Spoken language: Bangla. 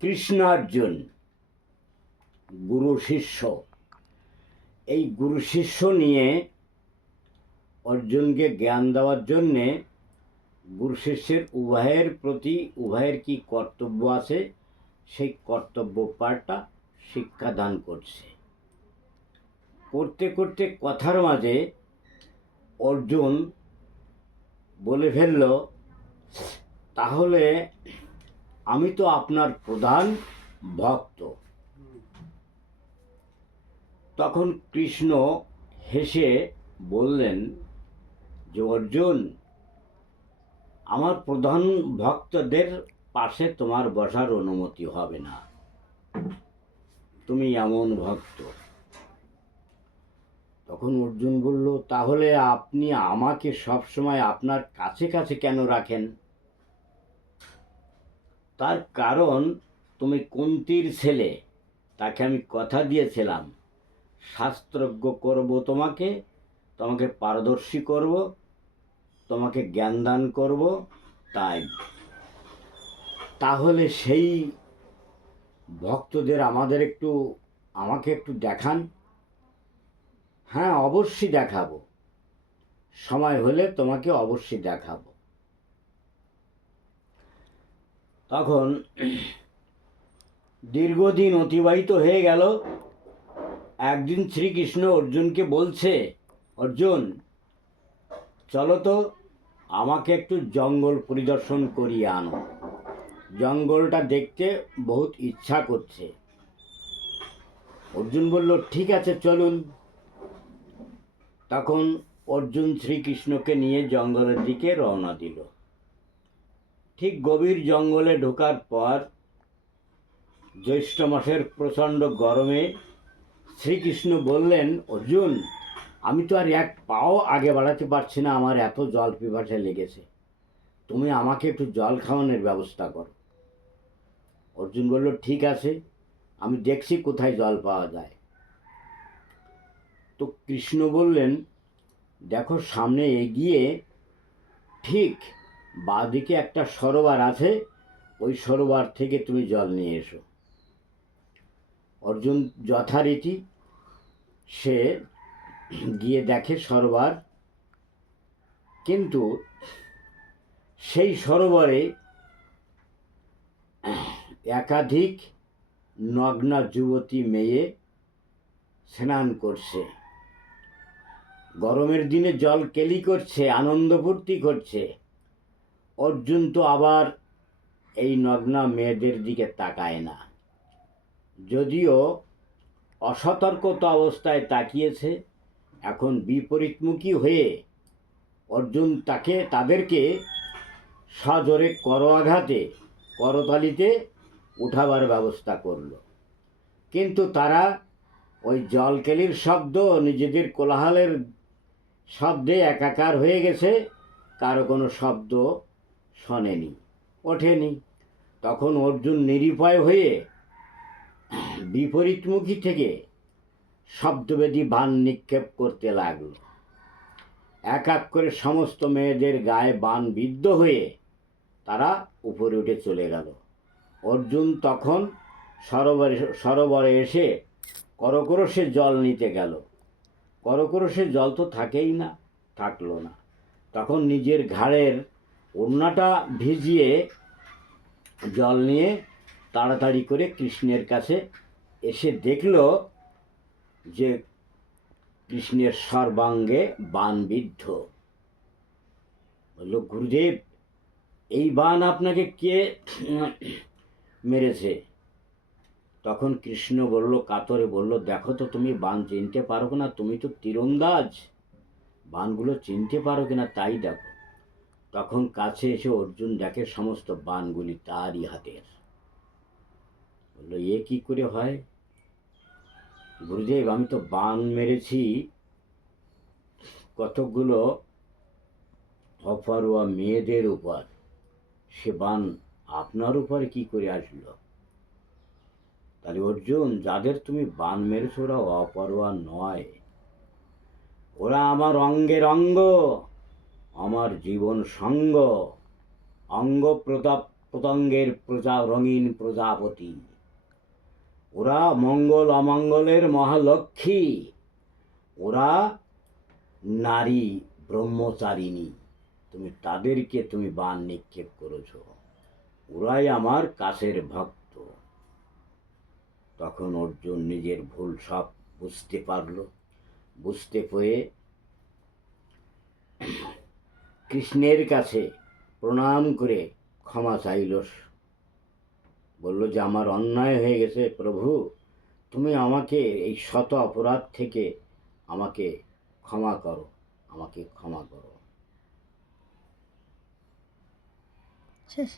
কৃষ্ণার্জুন গুরু শিষ্য, এই গুরু শিষ্য নিয়ে অর্জুনকে জ্ঞান দেওয়ার জন্যে গুরু শিষ্যের উভয়ের প্রতি উভয়ের কি কর্তব্য আছে সেই কর্তব্য পাঠটা শিক্ষাদান করছে। করতে করতে কথার মাঝে অর্জুন বলে ফেলল, তাহলে আমি তো আপনার প্রধান ভক্ত। তখন কৃষ্ণ হেসে বললেন যে অর্জুন, আমার প্রধান ভক্তদের পাশে তোমার বসার অনুমতি হবে না, তুমি এমন ভক্ত। তখন অর্জুন বলল, তাহলে আপনি আমাকে সবসময় আপনার কাছে কাছে কেন রাখেন? তার কারণ তুমি কুন্তির ছেলে, তাকে আমি কথা দিয়েছিলাম শাস্ত্রজ্ঞ করব, তোমাকে তোমাকে পারদর্শী করব, তোমাকে জ্ঞান দান করব। তাই তাহলে সেই ভক্তদের আমাকে একটু দেখান। হ্যাঁ, অবশ্যই দেখাবো, সময় হলে তোমাকে অবশ্যই দেখাবো। তখন দীর্ঘদিন অতিবাহিত হয়ে গেল। একদিন শ্রীকৃষ্ণ অর্জুনকে বলছে, অর্জুন চলো তো, আমাকে একটু জঙ্গল পরিদর্শন করিয়ে আনো, জঙ্গলটা দেখতে বহুত ইচ্ছা করছে। অর্জুন বলল, ঠিক আছে চলুন। তখন অর্জুন শ্রীকৃষ্ণকে নিয়ে জঙ্গলের দিকে রওনা দিল। ঠিক গভীর জঙ্গলে ঢোকার পর জ্যৈষ্ঠ মাসের প্রচণ্ড গরমে শ্রীকৃষ্ণ বললেন, অর্জুন আমি তো আর এক পাও আগে বাড়াতে পারছি না, আমার এত জল পিপাসা লেগেছে, তুমি আমাকে একটু জল খাওয়ানোর ব্যবস্থা করো। অর্জুন বলল, ঠিক আছে, আমি দেখছি কোথায় জল পাওয়া যায়। তো কৃষ্ণ বললেন, দেখো সামনে এগিয়ে ঠিক বাঁদিকে একটা সরোবর আছে, ওই সরোবর থেকে তুমি জল নিয়ে এসো। অর্জুন যথারীতি সে গিয়ে দেখে সরোবর, কিন্তু সেই সরোবরে একাধিক নগ্না যুবতী মেয়ে স্নান করছে, গরমের দিনে জল কেলি করছে, আনন্দ ফুর্তি করছে। অর্জুন তো আবার এই নগ্না মেয়েদের দিকে তাকায় না, যদিও অসতর্কতা অবস্থায় তাকিয়েছে। এখন বিপরীতমুখী হয়ে অর্জুন তাদেরকে সজোরে করতালিতে উঠাবার ব্যবস্থা করল, কিন্তু তারা ওই জলকেলির শব্দ নিজেদের কোলাহলের শব্দে একাকার হয়ে গেছে, কারো কোনো শব্দ শোনেনি, ওঠেনি। তখন অর্জুন নিরুপায় হয়ে বিপরীতমুখী থেকে শব্দবেদী বাণ নিক্ষেপ করতে লাগল। এক এক করে সমস্ত মেয়েদের গায়ে বাণ বিদ্ধ হয়ে তারা উপরে উঠে চলে গেল। অর্জুন তখন সরোবরে এসে করকরসে জল নিতে গেল। করকরসে জল তো থাকলো না। তখন নিজের ঘাড়ের ওড়নাটা ভিজিয়ে জল নিয়ে তাড়াতাড়ি করে কৃষ্ণের কাছে এসে দেখল যে কৃষ্ণের সর্বাঙ্গে বাণবিদ্ধ। বলল, গুরুদেব এই বাণ আপনাকে কে মেরেছে? তখন কৃষ্ণ কাতরে বলল, দেখো তো তুমি বাণ চিনতে পারো কিনা, তুমি তো তীরন্দাজ, বাণগুলো চিনতে পারো কিনা তাই দেখো। তখন কাছে এসে অর্জুন দেখে সমস্ত বাণগুলি তারই হাতের। বলল, এ কি করে হয়? গুরুদেব আমি তো বাণ মেরেছি কতকগুলো অপরোয়া মেয়েদের উপর, সে বাণ আপনার উপরে কি করে আসলো? তাহলে অর্জুন, যাদের তুমি বাণ মেরেছো ওরা অপরোয়া নয়, ওরা আমার অঙ্গের অঙ্গ, আমার জীবন সঙ্গ, অঙ্গ পতঙ্গের রঙিন প্রজাপতি, ওরা মঙ্গল অমঙ্গলের মহালক্ষ্মী, ওরা নারী ব্রহ্মচারিণী, তাদেরকে তুমি বান নিক্ষেপ করেছ, ওরাই আমার কাছের ভক্ত। তখন অর্জুন নিজের ভুল সব বুঝতে পারল। বুঝতে পেরে কৃষ্ণের কাছে প্রণাম করে ক্ষমা চাইল, বলল যে আমার অন্যায় হয়ে গেছে প্রভু, তুমি আমাকে এই শত অপরাধ থেকে আমাকে ক্ষমা করো, আমাকে ক্ষমা করো। শেষ।